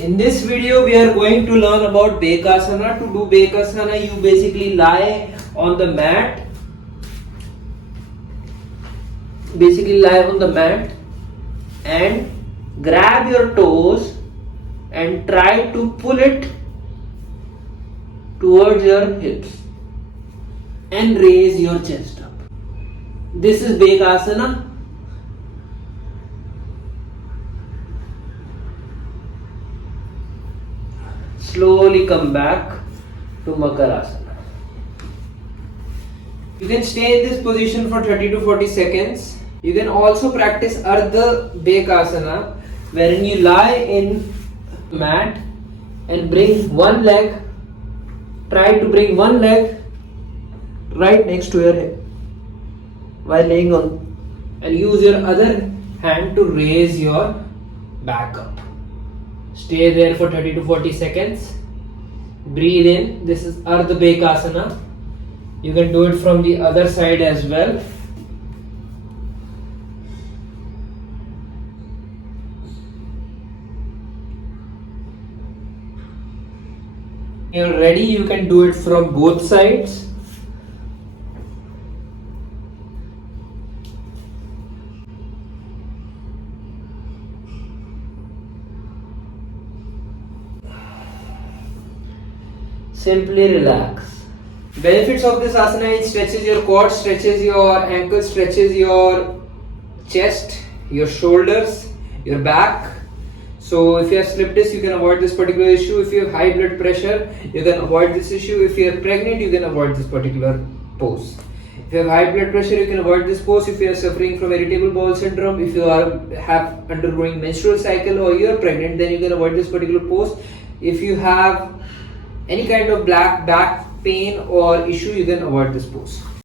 In this video, we are going to learn about Bhekasana. To do Bhekasana, you basically lie on the mat. And grab your toes and try to pull it towards your hips and raise your chest up. This is Bhekasana. Slowly come back to Makarasana. You can stay in this position for 30 to 40 seconds. You can also practice Ardha Bhekasana, wherein you lie in mat and bring one leg, try to bring one leg right next to your hip while laying on, and use your other hand to raise your back up. Stay there for 30 to 40 seconds. Breathe in. This is Ardha Bhekasana. You can do it from the other side as well. When you're ready, you can do it from both sides. Simply relax. Benefits of this asana: it stretches your quads, stretches your ankles, stretches your chest, your shoulders, your back. So if you have slip disc, you can avoid this particular issue. If you have high blood pressure, you can avoid this issue. If you are pregnant, you can avoid this particular pose. If you have high blood pressure, you can avoid this pose. If you are suffering from irritable bowel syndrome, if you have undergoing menstrual cycle, or you are pregnant, then you can avoid this particular pose. If you have any kind of back pain or issue, you can avoid this pose.